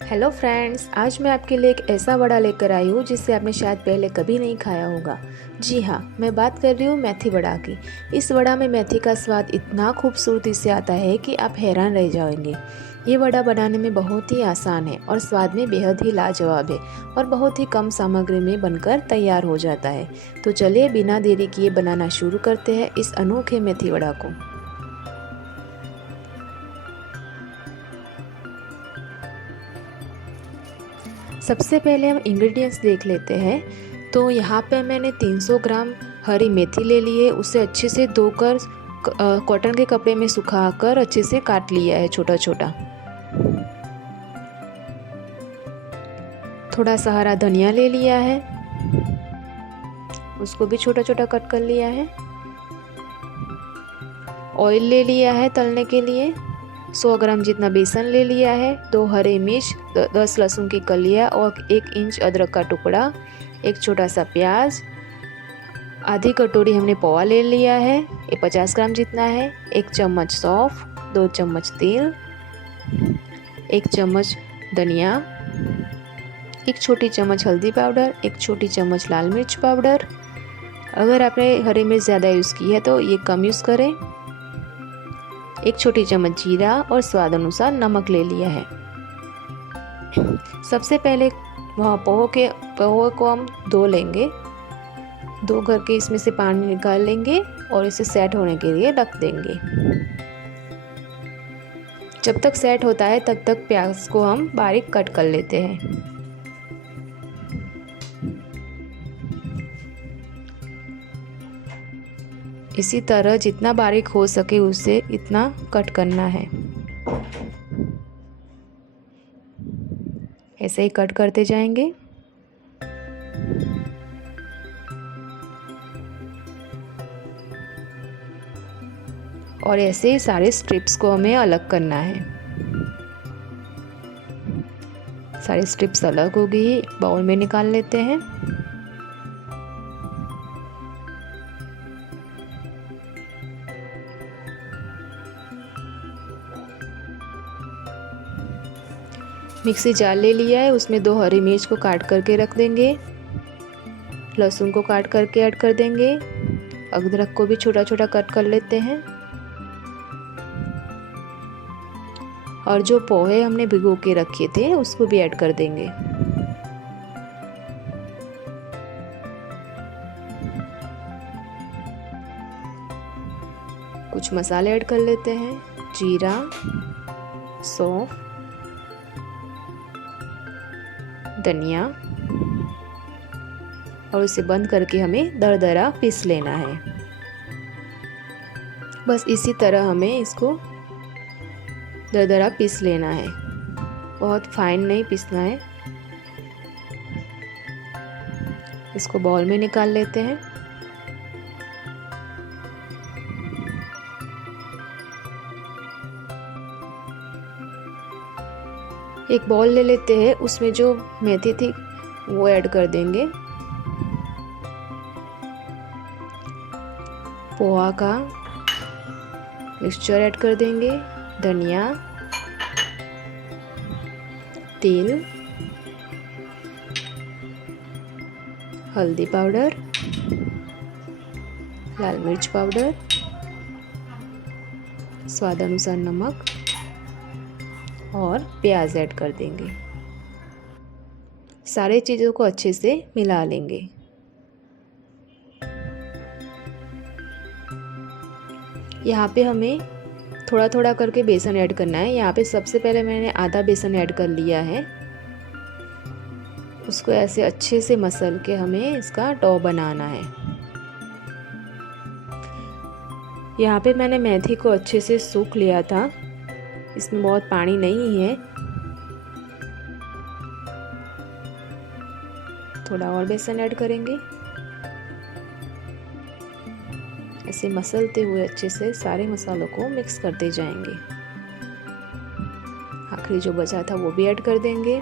Hello friends, आज मैं आपके लिए एक ऐसा वड़ा लेकर आई हूँ जिसे आपने शायद पहले कभी नहीं खाया होगा। जी हाँ, मैं बात कर रही हूँ मेथी वड़ा की। इस वड़ा में मेथी का स्वाद इतना खूबसूरती से आता है कि आप हैरान रह जाएंगे। ये वड़ा बनाने में बहुत ही आसान है और स्वाद में बेहद ही लाजवाब है और बहुत ही कम सामग्री में बनकर तैयार हो जाता है। तो चलिए बिना देरी किए बनाना शुरू करते हैं इस अनोखे मेथी वड़ा को। सबसे पहले हम इंग्रेडिएंट्स देख लेते हैं। तो यहाँ पे मैंने 300 ग्राम हरी मेथी ले ली है। उसे अच्छे से धोकर कॉटन के कपड़े में सुखाकर अच्छे से काट लिया है छोटा छोटा। थोड़ा सा हरा धनिया ले लिया है, उसको भी छोटा छोटा कट कर लिया है। ऑयल ले लिया है तलने के लिए। 100 ग्राम जितना बेसन ले लिया है। 2 हरे मिर्च, 10 लहसुन की कलियाँ और 1 इंच अदरक का टुकड़ा, एक छोटा सा प्याज, आधी कटोरी हमने पोहा ले लिया है, ये 50 ग्राम जितना है। 1 चम्मच सौंफ, 2 चम्मच तेल, 1 चम्मच धनिया, 1 छोटी चम्मच हल्दी पाउडर, 1 छोटी चम्मच लाल मिर्च पाउडर। अगर आपने हरी मिर्च ज़्यादा यूज़ की है तो ये कम यूज़ करें। 1 छोटी चम्मच जीरा और स्वाद अनुसार नमक ले लिया है। सबसे पहले पोहे को हम धो लेंगे। धो करके इसमें से पानी निकाल लेंगे और इसे सेट होने के लिए रख देंगे। जब तक सेट होता है तब तक प्याज को हम बारीक कट कर लेते हैं। इसी तरह जितना बारीक हो सके उसे इतना कट करना है। ऐसे ही कट करते जाएंगे। और ऐसे ही सारे स्ट्रिप्स को हमें अलग करना है। सारे स्ट्रिप्स अलग हो गई, बाउल में निकाल लेते हैं। मिक्सी जार ले लिया है, उसमें 2 हरी मिर्च को काट करके रख देंगे। लहसुन को काट करके ऐड कर देंगे। अदरक को भी छोटा छोटा कट कर लेते हैं। और जो पोहे हमने भिगो के रखे थे उसको भी ऐड कर देंगे। कुछ मसाले ऐड कर लेते हैं। जीरा, सौंफ, धनिया, और इसे बंद करके हमें दरदरा पीस लेना है। बस इसी तरह हमें इसको दरदरा पीस लेना है, बहुत फाइन नहीं पीसना है। इसको बाउल में निकाल लेते हैं। एक बाउल ले लेते हैं, उसमें जो मेथी थी वो ऐड कर देंगे। पोहा का मिक्सचर ऐड कर देंगे। धनिया, तेल, हल्दी पाउडर, लाल मिर्च पाउडर, स्वाद अनुसार नमक और प्याज ऐड कर देंगे। सारे चीज़ों को अच्छे से मिला लेंगे। यहाँ पे हमें थोड़ा थोड़ा करके बेसन ऐड करना है। यहाँ पे सबसे पहले मैंने आधा बेसन ऐड कर लिया है। उसको ऐसे अच्छे से मसल के हमें इसका डो बनाना है। यहाँ पे मैंने मेथी को अच्छे से सूख लिया था, इसमें बहुत पानी नहीं है। थोड़ा और बेसन ऐड करेंगे। ऐसे मसलते हुए अच्छे से सारे मसालों को मिक्स करते जाएंगे। आखिरी जो बचा था वो भी ऐड कर देंगे।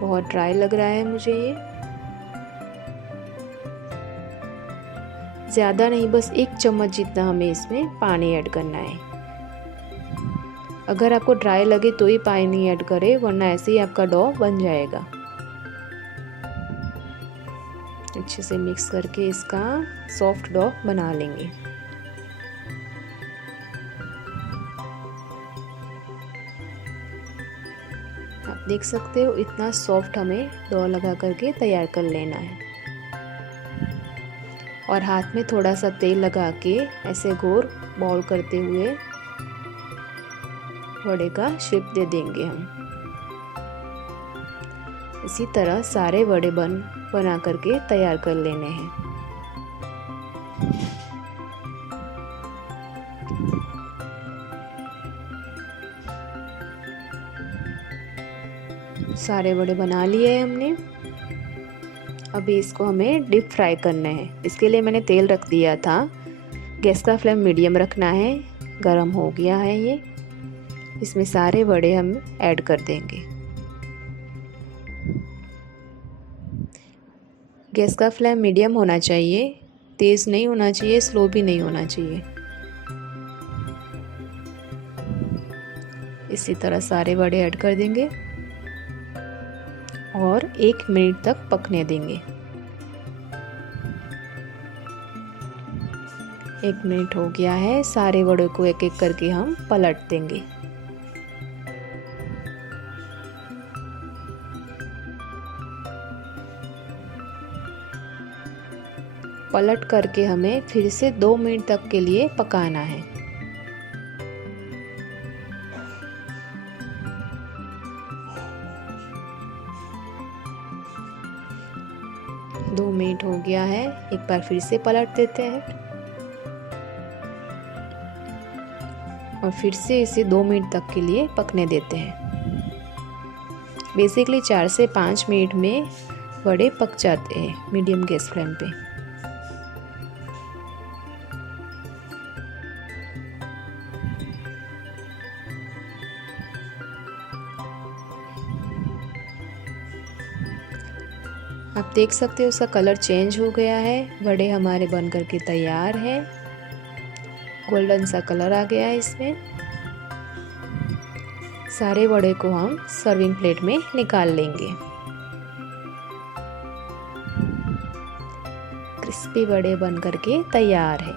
बहुत ड्राई लग रहा है मुझे ये। ज़्यादा नहीं, बस 1 चम्मच जितना हमें इसमें पानी ऐड करना है। अगर आपको ड्राई लगे तो ही पानी ऐड करें, वरना ऐसे ही आपका डो बन जाएगा। अच्छे से मिक्स करके इसका सॉफ्ट डो बना लेंगे। आप देख सकते हो इतना सॉफ्ट हमें डो लगा करके तैयार कर लेना है। और हाथ में थोड़ा सा तेल लगा के ऐसे गोल बॉल करते हुए वड़े का शेप दे देंगे हम। इसी तरह सारे वड़े बना करके तैयार कर लेने हैं। सारे वड़े बना लिए हमने। अभी इसको हमें डीप फ्राई करना है। इसके लिए मैंने तेल रख दिया था। गैस का फ्लेम मीडियम रखना है। गरम हो गया है ये। इसमें सारे वड़े हम ऐड कर देंगे। गैस का फ्लेम मीडियम होना चाहिए, तेज़ नहीं होना चाहिए, स्लो भी नहीं होना चाहिए। इसी तरह सारे वड़े ऐड कर देंगे और 1 मिनट तक पकने देंगे। 1 मिनट हो गया है। सारे वड़े को एक एक करके हम पलट देंगे। पलट करके हमें फिर से 2 मिनट तक के लिए पकाना है। दो मिनट हो गया है। एक बार फिर से पलट देते हैं और फिर से इसे 2 मिनट तक के लिए पकने देते हैं। बेसिकली 4 से 5 मिनट में वड़े पक जाते हैं मीडियम गैस फ्लेम पे। आप देख सकते हो उसका कलर चेंज हो गया है। वड़े हमारे बन करके तैयार है। गोल्डन सा कलर आ गया है इसमें। सारे वड़े को हम सर्विंग प्लेट में निकाल लेंगे। क्रिस्पी वड़े बन करके तैयार है।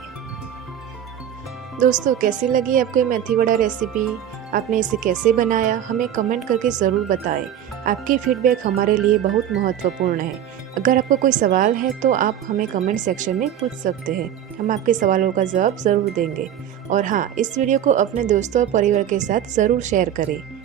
दोस्तों, कैसी लगी आपको मेथी वड़ा रेसिपी? आपने इसे कैसे बनाया, हमें कमेंट करके ज़रूर बताएं। आपकी फीडबैक हमारे लिए बहुत महत्वपूर्ण है। अगर आपको कोई सवाल है तो आप हमें कमेंट सेक्शन में पूछ सकते हैं। हम आपके सवालों का जवाब ज़रूर देंगे। और हाँ, इस वीडियो को अपने दोस्तों और परिवार के साथ ज़रूर शेयर करें।